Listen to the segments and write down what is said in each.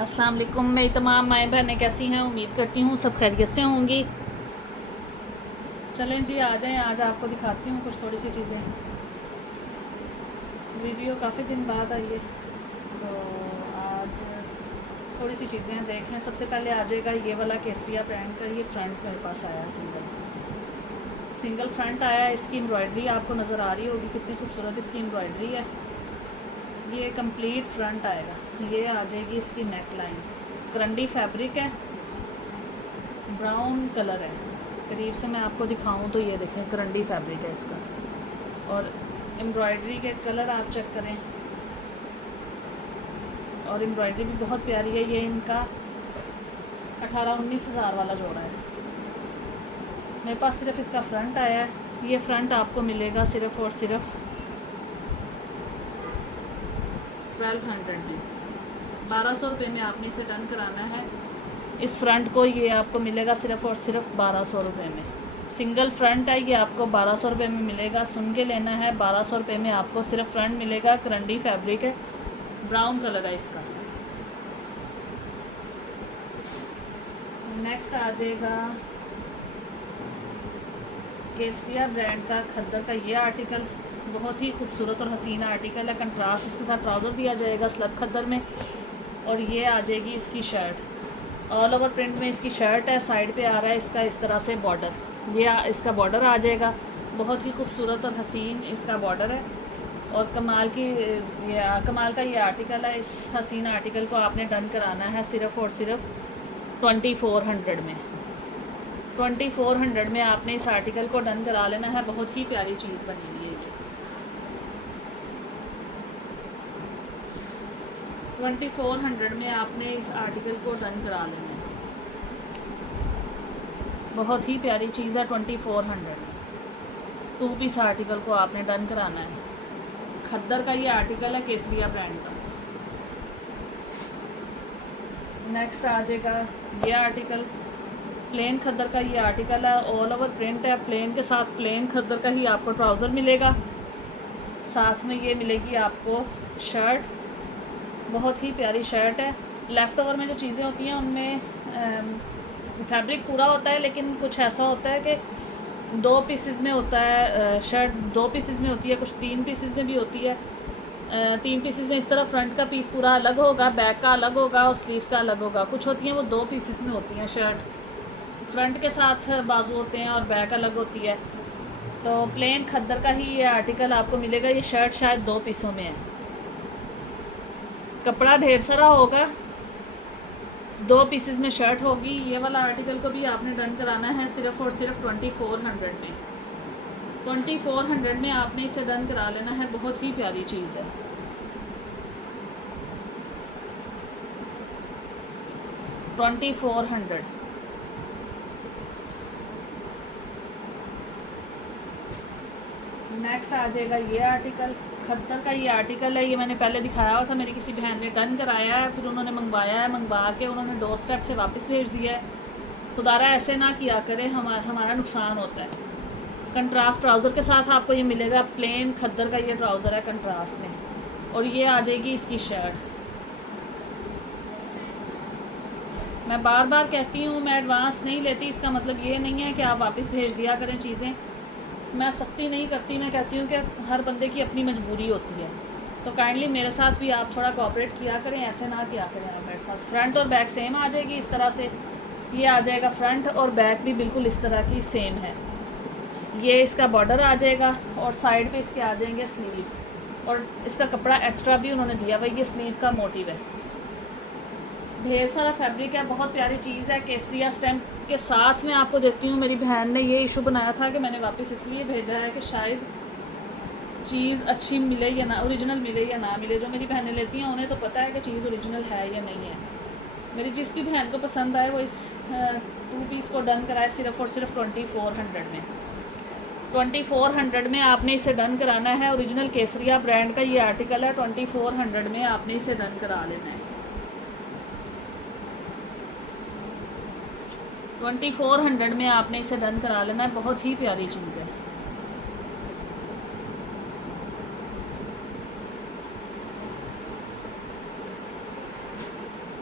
अस्सलाम वालेकुम। मेरी तमाम माएँ बहनें कैसी हैं? उम्मीद करती हूँ सब खैरियत से होंगी। चलें जी, आ जाएं। आज आपको दिखाती हूँ कुछ थोड़ी सी चीज़ें। वीडियो काफ़ी दिन बाद आई है, तो आज थोड़ी सी चीज़ें देख लें। सबसे पहले आ जाएगा ये वाला केसरिया ब्रांड का ये फ्रंट मेरे पास आया, सिंगल फ्रंट आया। इसकी एम्ब्रॉयडरी आपको नज़र आ रही होगी, कितनी खूबसूरत इसकी एम्ब्रॉयडरी है। ये कंप्लीट फ्रंट आएगा। ये आ जाएगी इसकी नेक लाइन, करंडी फैब्रिक है, ब्राउन कलर है। करीब से मैं आपको दिखाऊं तो ये देखें, करंडी फैब्रिक है इसका। और एम्ब्रॉयडरी के कलर आप चेक करें, और एम्ब्रॉयडरी भी बहुत प्यारी है। ये इनका 18-19 हज़ार वाला जोड़ा है। मेरे पास सिर्फ इसका फ्रंट आया है। ये फ्रंट आपको मिलेगा सिर्फ और सिर्फ 1200 में, 1200 रुपये में आपने इसे डन कराना है। इस फ्रंट को ये आपको मिलेगा सिर्फ और सिर्फ 1200 रुपये में। सिंगल फ्रंट है, ये आपको 1200 रुपये में मिलेगा। सुन के लेना है, 1200 रुपये में आपको सिर्फ फ्रंट मिलेगा। करंडी फैब्रिक है, ब्राउन कलर है इसका। नेक्स्ट आ जाएगा केसरिया ब्रांड का खद्दर का ये आर्टिकल। बहुत ही खूबसूरत और हसीना आर्टिकल है। कंट्रास्ट इसके साथ ट्राउज़र दिया जाएगा स्लब खद्दर में, और ये आ जाएगी इसकी शर्ट। ऑल ओवर प्रिंट में इसकी शर्ट है। साइड पे आ रहा है इसका इस तरह से बॉर्डर, ये इसका बॉर्डर आ जाएगा। बहुत ही खूबसूरत और हसीन इसका बॉर्डर है, और कमाल का ये आर्टिकल है। इस हसीन आर्टिकल को आपने डन कराना है सिर्फ और सिर्फ 2400 में। 2400 में आपने इस आर्टिकल को डन करा लेना है। बहुत ही प्यारी चीज़ बनी हुई है ये। 2400 में आपने इस आर्टिकल को डन करा लेना है। बहुत ही प्यारी चीज़ है। 2400 में 2 पीस आर्टिकल को आपने डन कराना है। खद्दर का ये आर्टिकल है, केसरिया ब्रांड का। नेक्स्ट आ जाएगा ये आर्टिकल, प्लेन खद्दर का ये आर्टिकल है। ऑल ओवर प्रिंट है। प्लेन के साथ प्लेन खद्दर का ही आपको ट्राउज़र मिलेगा। साथ में ये मिलेगी आपको शर्ट। बहुत ही प्यारी शर्ट है। लेफ़्ट ओवर में जो चीज़ें होती हैं उनमें फैब्रिक पूरा होता है, लेकिन कुछ ऐसा होता है कि 2 पीसेस में होता है। शर्ट 2 पीसेस में होती है, कुछ 3 पीसेस में भी होती है। 3 पीसेस में इस तरह फ्रंट का पीस पूरा अलग होगा, बैक का अलग होगा और स्लीव्स का अलग होगा। कुछ होती हैं वो 2 पीसेस में होती हैं शर्ट, फ्रंट के साथ बाजू होते हैं और बैक अलग होती है। तो प्लेन खद्दर का ही ये आर्टिकल आपको मिलेगा। ये शर्ट शायद 2 पीसों में है। कपड़ा ढेर सारा होगा, 2 पीसेस में शर्ट होगी। ये वाला आर्टिकल को भी आपने डन कराना है सिर्फ और सिर्फ 2400 में। 2400 में आपने इसे डन करा लेना है। बहुत ही प्यारी चीज़ है। $2400। नेक्स्ट आ जाएगा ये आर्टिकल, खद्दर का ये आर्टिकल है। ये मैंने पहले दिखाया हुआ था, मेरी किसी बहन ने डन कराया है, फिर उन्होंने मंगवाया है, मंगवा के उन्होंने डोर स्टेप से वापस भेज दिया है। खुदारा ऐसे ना किया करें, हमारा नुकसान होता है। कंट्रास्ट ट्राउज़र के साथ आपको ये मिलेगा। प्लेन खद्दर का ये ट्राउज़र है कंट्रास्ट में, और ये आ जाएगी इसकी शर्ट। मैं बार बार कहती हूँ, मैं एडवांस नहीं लेती। इसका मतलब ये नहीं है कि आप वापस भेज दिया करें चीज़ें। मैं सख्ती नहीं करती, मैं कहती हूँ कि हर बंदे की अपनी मजबूरी होती है। तो काइंडली मेरे साथ भी आप थोड़ा कोऑपरेट किया करें, ऐसे ना किया करें आप मेरे साथ। फ्रंट और बैक सेम आ जाएगी इस तरह से। ये आ जाएगा फ्रंट, और बैक भी बिल्कुल इस तरह की सेम है। ये इसका बॉर्डर आ जाएगा, और साइड पे इसके आ जाएंगे स्लीव्स, और इसका कपड़ा एक्स्ट्रा भी उन्होंने दिया हुआ। ये स्लीव का मोटिव है। ढेर सारा फैब्रिक है, बहुत प्यारी चीज़ है। केसरिया स्टैम्प के साथ में आपको देती हूँ। मेरी बहन ने ये इशू बनाया था कि मैंने वापस इसलिए भेजा है कि शायद चीज़ अच्छी मिले या ना, ओरिजिनल मिले या ना मिले। जो मेरी बहनें लेती हैं उन्हें तो पता है कि चीज़ ओरिजिनल है या नहीं है। मेरी जिस भी बहन को पसंद आए वो इस 2 पीस को डन कराए सिर्फ और सिर्फ 2400 में। 2400 में आपने इसे डन कराना है। ओरिजिनल केसरिया ब्रांड का ये आर्टिकल है। 2400 में आपने इसे डन करा लेना है। 2400 में आपने इसे डन करा लेना है। बहुत ही प्यारी चीज़ है।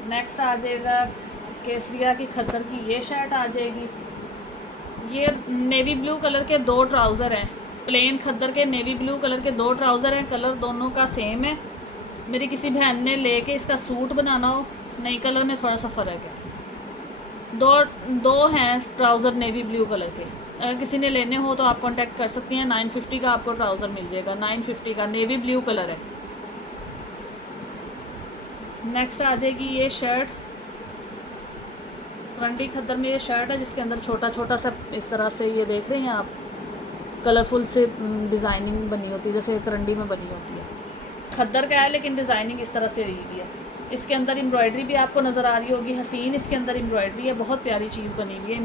नेक्स्ट आ जाएगा केसरिया की खद्दर की ये शर्ट आ जाएगी। ये नेवी ब्लू कलर के 2 ट्राउज़र हैं, प्लेन खद्दर के नेवी ब्लू कलर के 2 ट्राउज़र हैं। कलर दोनों का सेम है। मेरी किसी बहन ने लेके इसका सूट बनाना हो, नहीं कलर में थोड़ा सा फ़र्क है। दो हैं ट्राउज़र नेवी ब्लू कलर के। अगर किसी ने लेने हो तो आप कांटेक्ट कर सकती हैं। 950 का आपको ट्राउज़र मिल जाएगा, 950 का, नेवी ब्लू कलर है। नेक्स्ट आ जाएगी ये शर्ट, करंडी खद्दर में ये शर्ट है जिसके अंदर छोटा छोटा सा इस तरह से ये देख रहे हैं आप, कलरफुल से डिज़ाइनिंग बनी होती है जैसे करंडी में बनी होती है। खद्दर का है लेकिन डिज़ाइनिंग इस तरह से रही हुई है। इसके अंदर एम्ब्रॉयडरी भी आपको नज़र आ रही होगी, हसीन इसके अंदर एम्ब्रॉयडरी है, बहुत प्यारी चीज़ बनी हुई है,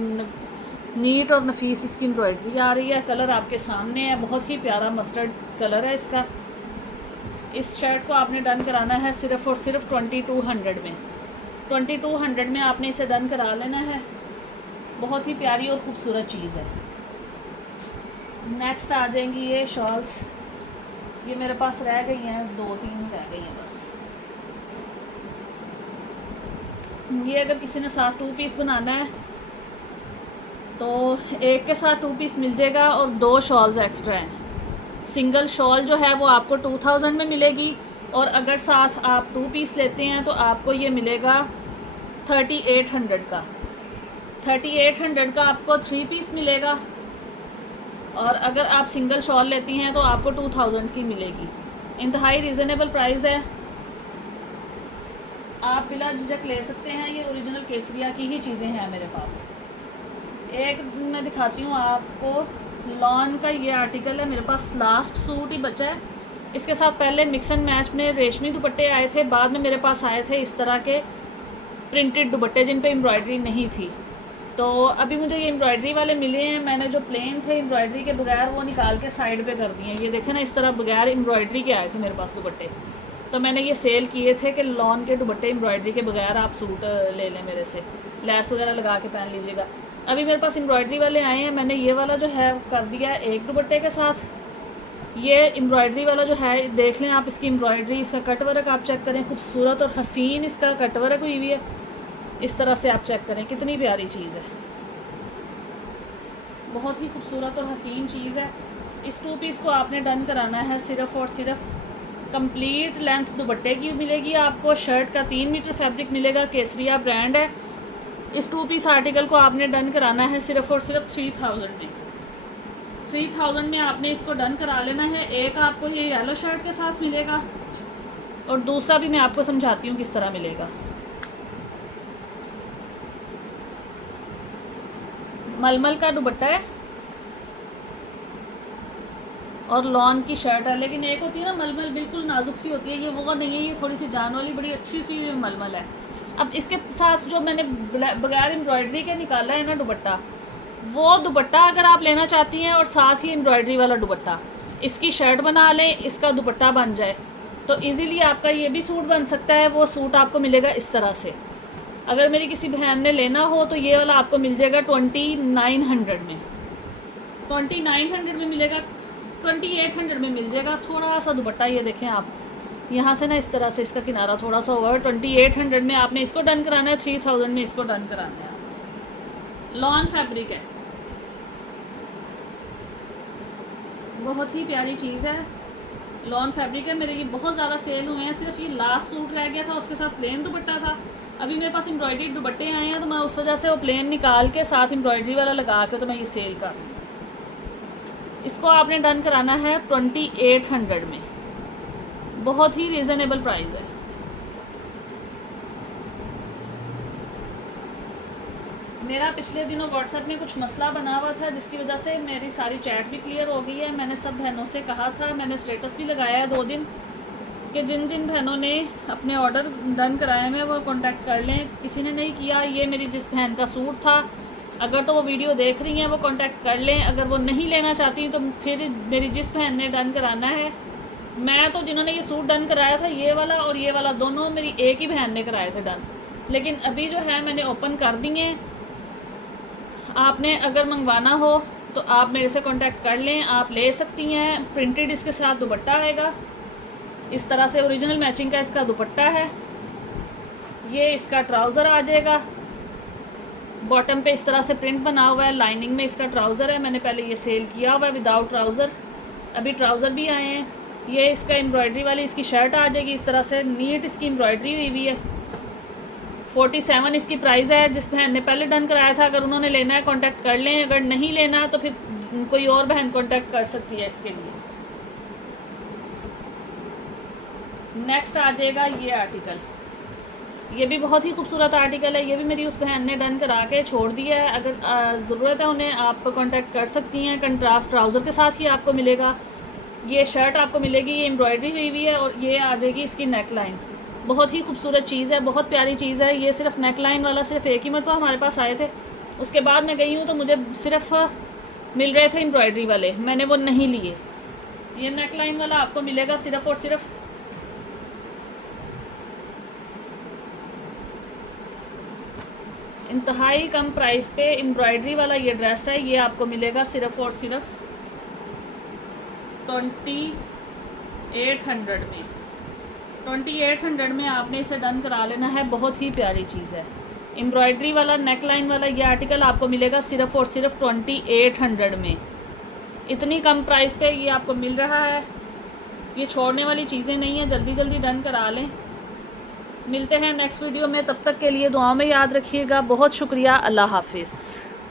नीट और नफीस इसकी एम्ब्रॉयडरी आ रही है। कलर आपके सामने है, बहुत ही प्यारा मस्टर्ड कलर है इसका। इस शर्ट को आपने डन कराना है सिर्फ़ और सिर्फ 2200 में। 2200 में आपने इसे डन करा लेना है। बहुत ही प्यारी और ख़ूबसूरत चीज़ है। नेक्स्ट आ जाएंगी ये शॉल्स, ये मेरे पास रह गई हैं, 2-3 रह गई हैं बस। ये अगर किसी ने साथ 2 पीस बनाना है तो एक के साथ 2 पीस मिल जाएगा और 2 शॉल्स एक्स्ट्रा हैं। सिंगल शॉल जो है वो आपको 2000 में मिलेगी और अगर साथ आप 2 पीस लेते हैं तो आपको ये मिलेगा 3800 का। 3800 का आपको 3 पीस मिलेगा और अगर आप सिंगल शॉल लेती हैं तो आपको 2000 की मिलेगी। इंतहाई रीज़नेबल प्राइस है, आप बिला झिझक ले सकते हैं। ये ओरिजिनल केसरिया की ही चीज़ें हैं मेरे पास। एक मैं दिखाती हूँ आपको, लॉन का ये आर्टिकल है मेरे पास, लास्ट सूट ही बचा है। इसके साथ पहले मिक्स एंड मैच में रेशमी दुपट्टे आए थे, बाद में मेरे पास आए थे इस तरह के प्रिंटेड दुपट्टे जिन पे एम्ब्रॉयडरी नहीं थी। तो अभी मुझे ये एम्ब्रॉयडरी वाले मिले हैं। मैंने जो प्लेन थे एम्ब्रॉयडरी के बगैर वो निकाल के साइड पे कर दिए हैं। ये देखें ना, इस तरह बगैर एम्ब्रॉयडरी के आए थे मेरे पास दुपट्टे, तो मैंने ये सेल किए थे कि लॉन के दुपट्टे एम्ब्रॉयडरी के बगैर आप सूट ले लें मेरे से, लैस वगैरह लगा के पहन लीजिएगा। अभी मेरे पास एम्ब्रॉयडरी वाले आए हैं, मैंने ये वाला जो है कर दिया है एक दुपट्टे के साथ। ये एम्ब्रॉयडरी वाला जो है देख लें आप, इसकी एम्ब्रॉयडरी, इसका कट वर्क आप चेक करें, खूबसूरत और हसीन इसका कट वर्क हुई हुई है। इस तरह से आप चेक करें, कितनी प्यारी चीज़ है, बहुत ही खूबसूरत और हसीन चीज़ है। इस 2 पीस को आपने डन कराना है सिर्फ़ और सिर्फ कंप्लीट लेंथ दुपट्टे की मिलेगी आपको। शर्ट का 3 मीटर फैब्रिक मिलेगा, केसरिया ब्रांड है। इस 2 पीस आर्टिकल को आपने डन कराना है सिर्फ़ और सिर्फ 3000 में। 3000 में आपने इसको डन करा लेना है। एक आपको ये येलो शर्ट के साथ मिलेगा और दूसरा भी मैं आपको समझाती हूँ किस तरह मिलेगा। मलमल का दुपट्टा है और लॉन की शर्ट है, लेकिन एक होती है ना मलमल बिल्कुल नाजुक सी होती है, ये वो नहीं है, ये थोड़ी सी जान वाली बड़ी अच्छी सी मलमल है। अब इसके साथ जो मैंने बगैर एम्ब्रॉयडरी के निकाला है ना दुपट्टा, वो दुपट्टा अगर आप लेना चाहती हैं और साथ ही एम्ब्रॉयडरी वाला दुपट्टा, इसकी शर्ट बना लें, इसका दुपट्टा बन जाए तो इजीली आपका ये भी सूट बन सकता है। वो सूट आपको मिलेगा इस तरह से। अगर मेरी किसी बहन ने लेना हो तो ये वाला आपको मिल जाएगा 2900 में, 2900 में मिलेगा, 2800 में मिल जाएगा। थोड़ा सा दुपट्टा ये देखें आप, यहाँ से ना इस तरह से इसका किनारा थोड़ा सा ओवर, 2800 में आपने इसको डन कराना है, 3000 में इसको डन कराना है। लॉन फैब्रिक है, बहुत ही प्यारी चीज़ है, लॉन फैब्रिक है। मेरे ये बहुत ज़्यादा सेल हुए हैं, सिर्फ ये लास्ट सूट रह गया था, उसके साथ प्लेन दुपट्टा था। अभी मेरे पास एम्ब्रॉयडरी दुपट्टे आए हैं तो मैं उस वजह से वो प्लेन निकाल के साथ एम्ब्रॉयडरी वाला लगा के तो मैं ये सेल कर रही हूँ। इसको आपने डन कराना है 2800 में, बहुत ही रीज़नेबल प्राइस है। मेरा पिछले दिनों व्हाट्सएप में कुछ मसला बना हुआ था जिसकी वजह से मेरी सारी चैट भी क्लियर हो गई है। मैंने सब बहनों से कहा था, मैंने स्टेटस भी लगाया है 2 दिन, कि जिन जिन बहनों ने अपने ऑर्डर डन कराए हैं वो कांटेक्ट कर लें। किसी ने नहीं किया, ये मेरी जिस बहन का सूट था, अगर तो वो वीडियो देख रही हैं वो कांटेक्ट कर लें। अगर वो नहीं लेना चाहती तो फिर मेरी जिस बहन ने डन कराना है, मैं तो जिन्होंने ये सूट डन कराया था, ये वाला और ये वाला दोनों मेरी एक ही बहन ने कराए थे डन, लेकिन अभी जो है मैंने ओपन कर दिए। आपने अगर मंगवाना हो तो आप मेरे से कांटेक्ट कर लें, आप ले सकती हैं। प्रिंटेड इसके साथ दुपट्टा आएगा, इस तरह से ओरिजिनल मैचिंग का इसका दुपट्टा है। ये इसका ट्राउज़र आ जाएगा, बॉटम पे इस तरह से प्रिंट बना हुआ है, लाइनिंग में इसका ट्राउज़र है। मैंने पहले ये सेल किया हुआ है विदाउट ट्राउज़र, अभी ट्राउज़र भी आए हैं। ये इसका एम्ब्रॉयडरी वाली इसकी शर्ट आ जाएगी, इस तरह से नीट इसकी एम्ब्रॉयडरी हुई हुई है। 47 इसकी प्राइस है। जिस बहन ने पहले डन कराया था, अगर उन्होंने लेना है कांटेक्ट कर लें, अगर नहीं लेना तो फिर कोई और बहन कांटेक्ट कर सकती है इसके लिए। नेक्स्ट आ जाएगा ये आर्टिकल, ये भी बहुत ही खूबसूरत आर्टिकल है। ये भी मेरी उस बहन ने डन करा के छोड़ दिया है, अगर ज़रूरत है उन्हें आप कांटेक्ट कर सकती हैं। कंट्रास्ट ट्राउज़र के साथ ही आपको मिलेगा। ये शर्ट आपको मिलेगी, ये एम्ब्रॉयडरी हुई हुई है और ये आ जाएगी इसकी नेक लाइन। बहुत ही खूबसूरत चीज़ है, बहुत प्यारी चीज़ है। ये सिर्फ नेक लाइन वाला सिर्फ एक ही मरतबा हमारे पास आए थे, उसके बाद मैं गई हूँ तो मुझे सिर्फ मिल रहे थे एम्ब्रॉयडरी वाले, मैंने वो नहीं लिए। ये नेक लाइन वाला आपको मिलेगा सिर्फ और सिर्फ इंतहाई कम प्राइस पे। एम्ब्रॉयडरी वाला ये ड्रेस है, ये आपको मिलेगा सिर्फ और सिर्फ 2800 में। 2800 में आपने इसे डन करा लेना है, बहुत ही प्यारी चीज़ है। एम्ब्रॉयडरी वाला नेक लाइन वाला ये आर्टिकल आपको मिलेगा सिर्फ और सिर्फ 2800 में। इतनी कम प्राइस पे ये आपको मिल रहा है, ये छोड़ने वाली चीज़ें नहीं है, जल्दी जल्दी डन करा लें। मिलते हैं नेक्स्ट वीडियो में, तब तक के लिए दुआओं में याद रखिएगा। बहुत शुक्रिया, अल्लाह हाफिज़।